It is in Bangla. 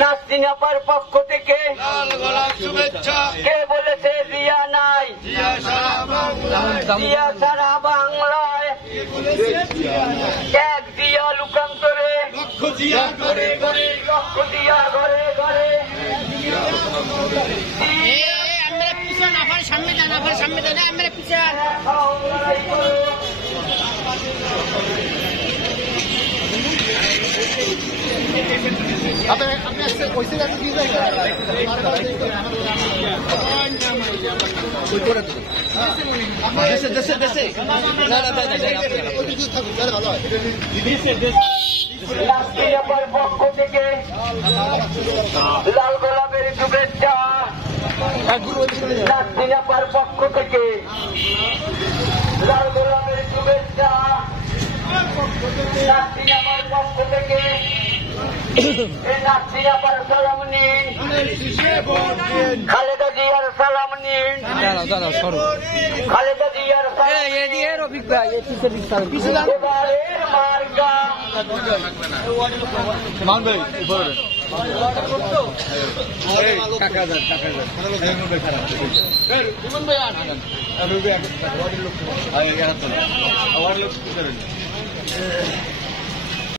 নাসরিন আপার পক্ষ থেকে লাল গোলাপ শুভেচ্ছা। কে বলেছে জিয়া নাই? জিয়া সারা বাংলায় এক জিয়া লুকান্তরে, লক্ষ জিয়া ঘরে ঘরে, লক্ষ জিয়া ঘরে ঘরে। সামনে যান, আমরা পিছিয়ে আপনি আজকে কইতে যাচ্ছেন কি নাসরিন আপার পক্ষ থেকে লাল গোলাপের শুভেচ্ছা। নাসরিন আপার পক্ষ থেকে লাল গোলাপের শুভেচ্ছা। নাসরিন আপার পক্ষ থেকে নাসরিন আপার সালাম নিন, খালেদা জিয়ার সালাম নিন, খালেদা জিয়ার এবারের মার্কা টাকা